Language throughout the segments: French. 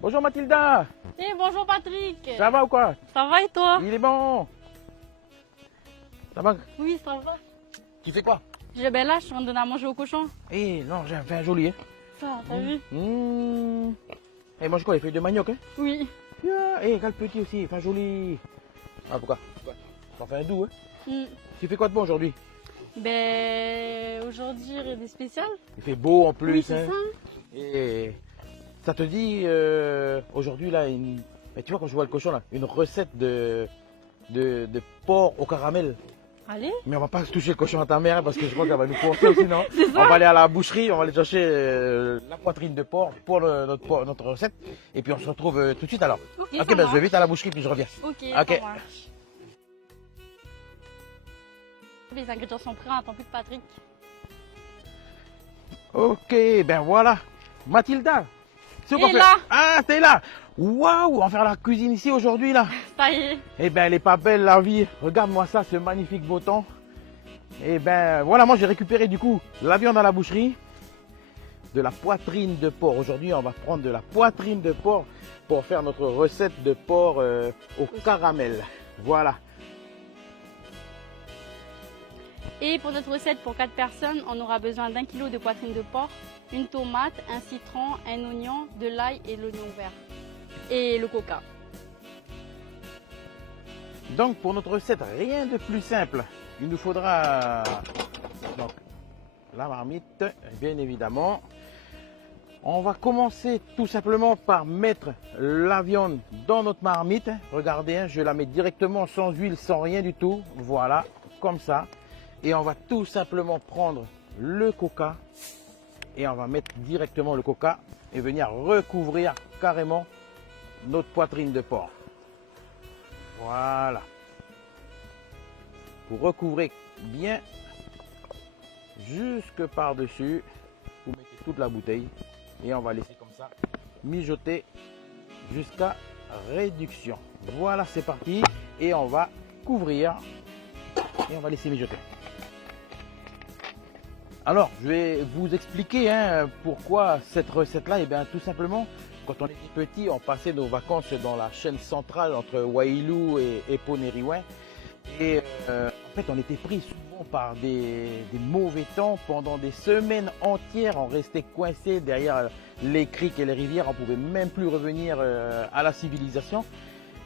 Bonjour Mathilda. Eh, bonjour Patrick. Ça va ou quoi? Ça va et toi? Il est bon. Ça va? Oui, ça va. Tu fais quoi? Ben là, je suis en train de donner à manger au cochon. Eh non, j'ai fait un joli. Hein. Ça, t'as vu? Eh, mange quoi? Les feuilles de manioc, hein? Oui. Eh, quel petit aussi, il fait un joli. Ah, pourquoi? Ça fait un doux, hein? Mm. Tu fais quoi de bon aujourd'hui? Ben, aujourd'hui, rien de spécial. Il fait beau en plus, Oui, c'est hein? ça. Et ça te dit aujourd'hui là, mais tu vois quand je vois le cochon là, une recette de porc au caramel. Allez. Mais on va pas se toucher le cochon à ta mère parce que je crois qu'elle va nous courser sinon. C'est ça. On va aller à la boucherie, on va aller chercher la poitrine de porc pour notre recette. Et puis on se retrouve tout de suite alors. Ok, Ok, ça ben je vais marche. vite à la boucherie puis je reviens. Ok, Ok. ça marche. Les ingrédients sont prêts, on n'attend plus que Patrick. Ok, ben voilà. Mathilda. C'est Et qu'on fait. là. Ah, t'es là. Waouh, on va faire la cuisine ici aujourd'hui là. Ça y est. Eh ben, elle est pas belle la vie. Regarde-moi ça, ce magnifique beau temps. Eh ben, voilà, moi j'ai récupéré du coup la viande à la boucherie, de la poitrine de porc. Aujourd'hui, on va prendre de la poitrine de porc pour faire notre recette de porc au caramel. Voilà. Et pour notre recette pour 4 personnes, on aura besoin d'1 kilo de poitrine de porc, une tomate, un citron, un oignon, de l'ail et de l'oignon vert. Et le coca. Donc, pour notre recette, rien de plus simple. Il nous faudra donc la marmite, bien évidemment. On va commencer tout simplement par mettre la viande dans notre marmite. Regardez, hein, je la mets directement sans huile, sans rien du tout. Voilà, comme ça. Et on va tout simplement prendre le coca et on va mettre directement le coca et venir recouvrir carrément notre poitrine de porc. Voilà. Vous recouvrez bien jusque par-dessus. Vous mettez toute la bouteille et on va laisser comme ça mijoter jusqu'à réduction. Voilà, c'est parti. Et on va couvrir et on va laisser mijoter. Alors, je vais vous expliquer pourquoi cette recette-là. Et bien, tout simplement, quand on était petit, on passait nos vacances dans la chaîne centrale entre Wailou et Poneriwen. Et en fait, on était pris souvent par des mauvais temps. Pendant des semaines entières, on restait coincé derrière les criques et les rivières. On ne pouvait même plus revenir à la civilisation.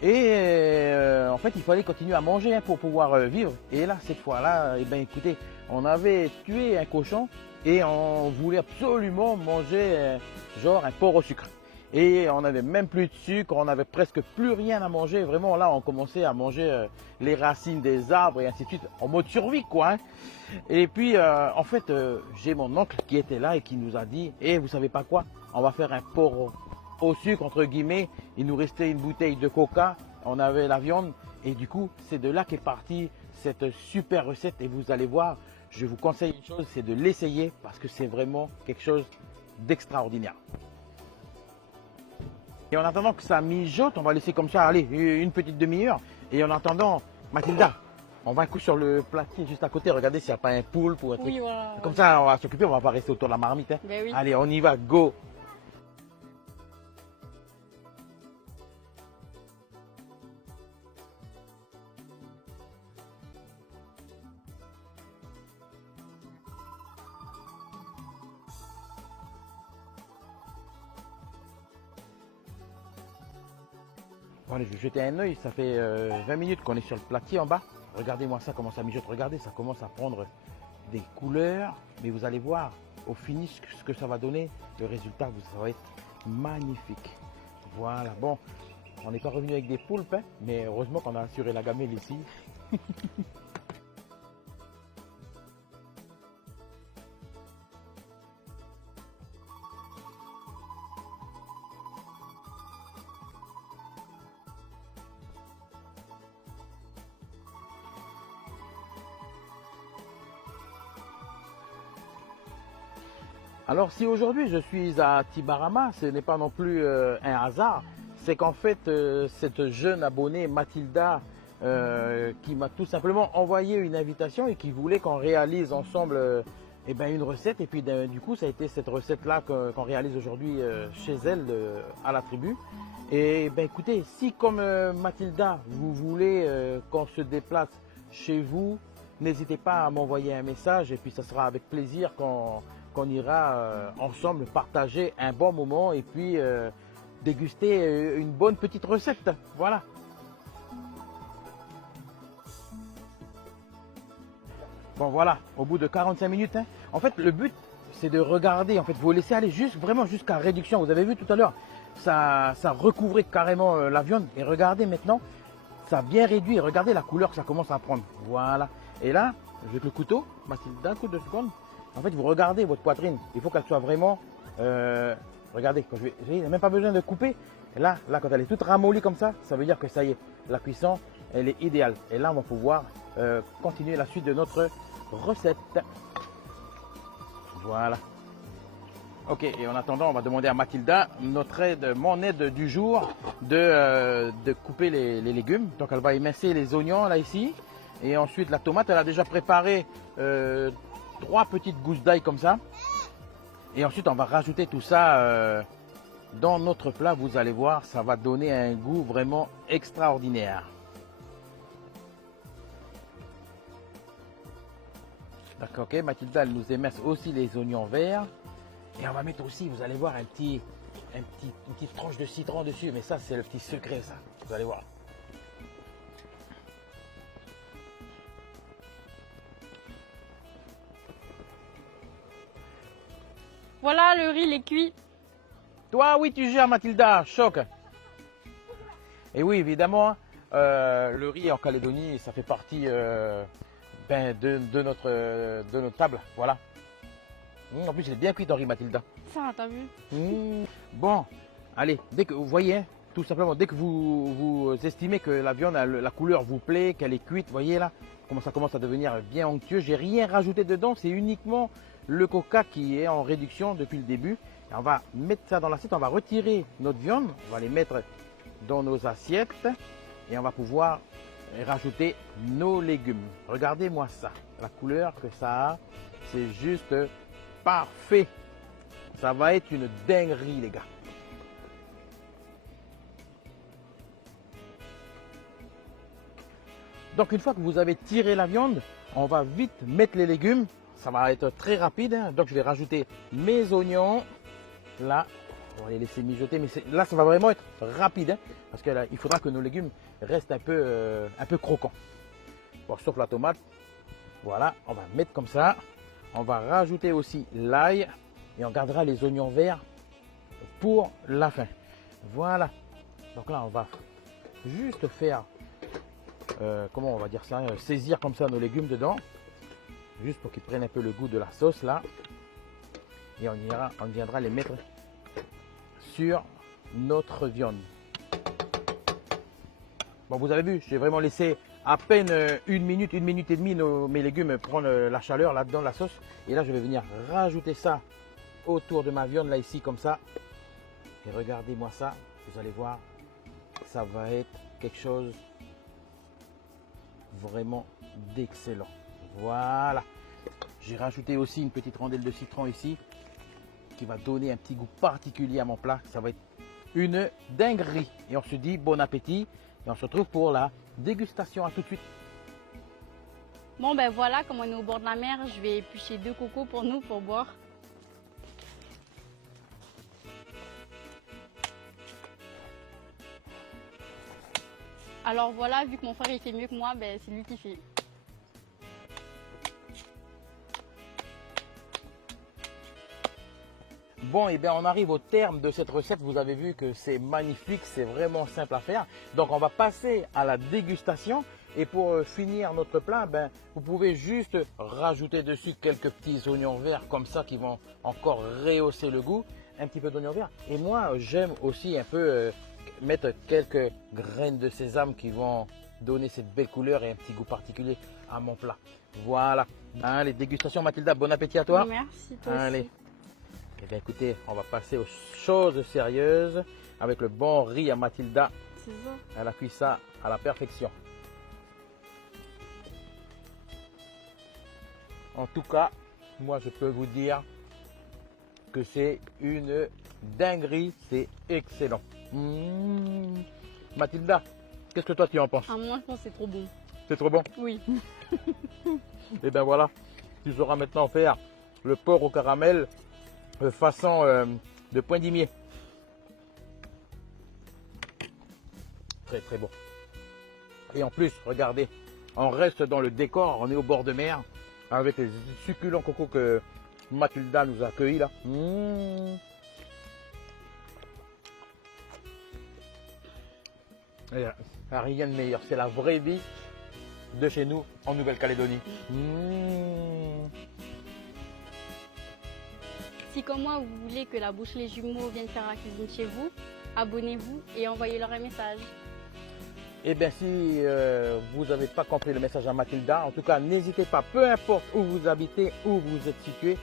Et en fait, il fallait continuer à manger pour pouvoir vivre. Et là, cette fois-là, eh ben, écoutez, on avait tué un cochon et on voulait absolument manger genre un porc au sucre. Et on n'avait même plus de sucre, on n'avait presque plus rien à manger. Vraiment, là, on commençait à manger les racines des arbres et ainsi de suite, en mode survie, quoi. Hein. Et puis, en fait, j'ai mon oncle qui était là et qui nous a dit, « Eh, vous savez pas quoi? On va faire un porc au sucre, entre guillemets. » Il nous restait une bouteille de coca, on avait la viande. Et du coup, c'est de là qu'est partie cette super recette. Et vous allez voir, je vous conseille une chose, c'est de l'essayer parce que c'est vraiment quelque chose d'extraordinaire. Et en attendant que ça mijote, on va laisser comme ça, allez, une petite demi-heure. Et en attendant, Mathilda, on va un coup sur le platier juste à côté, regardez s'il n'y a pas un poulpe ou un truc. Oui, voilà. Comme ça, on va s'occuper, on va pas rester autour de la marmite. Hein. Ben oui. Allez, on y va, go! Bon, allez, je vais jeter un œil, ça fait 20 minutes qu'on est sur le platier en bas. Regardez-moi ça, comment ça mijote. Regardez, ça commence à prendre des couleurs. Mais vous allez voir au finish ce que ça va donner. Le résultat, ça va être magnifique. Voilà, bon, on n'est pas revenu avec des poulpes, hein, mais heureusement qu'on a assuré la gamelle ici. Alors si aujourd'hui je suis à Tibarama, ce n'est pas non plus un hasard, c'est qu'en fait cette jeune abonnée Mathilda qui m'a tout simplement envoyé une invitation et qui voulait qu'on réalise ensemble eh ben, une recette. Et puis du coup, ça a été cette recette-là qu'on réalise aujourd'hui chez elle à la tribu. Et ben, écoutez, si comme Mathilda, vous voulez qu'on se déplace chez vous, n'hésitez pas à m'envoyer un message et puis ça sera avec plaisir qu'on ira ensemble partager un bon moment et puis déguster une bonne petite recette. Voilà. Bon voilà, au bout de 45 minutes, hein. En fait le but c'est de regarder, en fait vous laissez aller juste vraiment jusqu'à réduction. Vous avez vu tout à l'heure, ça recouvrait carrément la viande et regardez maintenant, ça a bien réduit. Regardez la couleur que ça commence à prendre. Voilà. Et là, avec le couteau, Mathilda, un coup de seconde. En fait, vous regardez votre poitrine. Il faut qu'elle soit vraiment. Regardez, quand il n'y a même pas besoin de couper. Et là, quand elle est toute ramollie comme ça veut dire que ça y est, la cuisson, elle est idéale. Et là, on va pouvoir continuer la suite de notre recette. Voilà. Ok, et en attendant, on va demander à Mathilda mon aide du jour de couper les légumes. Donc, elle va émincer les oignons là ici. Et ensuite, la tomate, elle a déjà préparé 3 petites gousses d'ail comme ça. Et ensuite, on va rajouter tout ça dans notre plat. Vous allez voir, ça va donner un goût vraiment extraordinaire. D'accord, ok. Mathilda, elle nous émince aussi les oignons verts. Et on va mettre aussi, vous allez voir, une petite tranche de citron dessus. Mais ça, c'est le petit secret, ça. Vous allez voir. Voilà, le riz il est cuit. Toi, oui, tu gères, Mathilda. Choc. Et oui, évidemment, le riz en Calédonie, ça fait partie de notre table. Voilà. En plus, il est bien cuit ton riz, Mathilda. Ça, t'as vu? Bon, allez, dès que vous voyez, hein, tout simplement, dès que vous estimez que la viande, la couleur vous plaît, qu'elle est cuite, voyez là, comment ça commence à devenir bien onctueux. J'ai rien rajouté dedans, c'est uniquement le coca qui est en réduction depuis le début. Et on va mettre ça dans l'assiette, on va retirer notre viande, on va les mettre dans nos assiettes et on va pouvoir rajouter nos légumes. Regardez-moi ça, la couleur que ça a, c'est juste parfait. Ça va être une dinguerie, les gars. Donc une fois que vous avez tiré la viande, on va vite mettre les légumes. Ça va être très rapide, hein. Donc je vais rajouter mes oignons. Là, on va les laisser mijoter, mais là ça va vraiment être rapide, hein, parce qu'il faudra que nos légumes restent un peu croquants. Bon, sauf la tomate. Voilà, on va mettre comme ça. On va rajouter aussi l'ail et on gardera les oignons verts pour la fin. Voilà. Donc là, on va juste faire, comment on va dire ça, saisir comme ça nos légumes dedans, juste pour qu'ils prennent un peu le goût de la sauce là. Et on viendra les mettre sur notre viande. Bon, vous avez vu, j'ai vraiment laissé à peine 1 minute, 1 minute et demie mes légumes prendre la chaleur là-dedans, la sauce. Et là, je vais venir rajouter ça autour de ma viande là ici comme ça. Et regardez-moi ça, vous allez voir, ça va être quelque chose vraiment d'excellent. Voilà. J'ai rajouté aussi une petite rondelle de citron ici qui va donner un petit goût particulier à mon plat. Ça va être une dinguerie. Et on se dit bon appétit et on se retrouve pour la dégustation. À tout de suite. Bon ben voilà, comme on est au bord de la mer, je vais éplucher 2 cocos pour nous pour boire. Alors voilà, vu que mon frère il fait mieux que moi, ben c'est lui qui fait. Bon, et bien on arrive au terme de cette recette. Vous avez vu que c'est magnifique, c'est vraiment simple à faire. Donc on va passer à la dégustation. Et pour finir notre plat, ben, vous pouvez juste rajouter dessus quelques petits oignons verts comme ça qui vont encore rehausser le goût. Un petit peu d'oignons verts. Et moi, j'aime aussi un peu mettre quelques graines de sésame qui vont donner cette belle couleur et un petit goût particulier à mon plat. Voilà. Allez, dégustation Mathilda, bon appétit à toi. Merci, toi Allez. aussi. Eh bien écoutez, on va passer aux choses sérieuses avec le bon riz à Mathilda. C'est ça. Elle a cuit ça à la perfection. En tout cas, moi je peux vous dire que c'est une dinguerie, c'est excellent. Mathilda, qu'est-ce que toi tu en penses? Ah, moi, je pense que c'est trop bon. C'est trop bon? Oui. Et ben voilà, tu sauras maintenant faire le porc au caramel façon de Point d'Imier. Très très bon. Et en plus, regardez, on reste dans le décor, on est au bord de mer avec les succulents cocos que Mathilda nous a accueillis là. Et, rien de meilleur, c'est la vraie vie de chez nous en Nouvelle-Calédonie. Si comme moi, vous voulez que la bouche les jumeaux vienne faire la cuisine chez vous, abonnez-vous et envoyez-leur un message. Et bien si vous n'avez pas compris le message à Mathilda, en tout cas n'hésitez pas, peu importe où vous habitez, où vous êtes situé,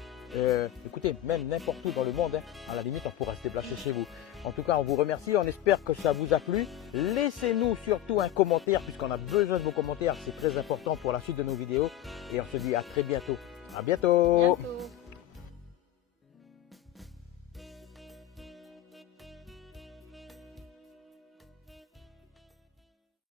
écoutez, même n'importe où dans le monde, hein, à la limite on pourra se déplacer chez vous. En tout cas on vous remercie, on espère que ça vous a plu. Laissez-nous surtout un commentaire puisqu'on a besoin de vos commentaires, c'est très important pour la suite de nos vidéos. Et on se dit à très bientôt. À bientôt. Bientôt.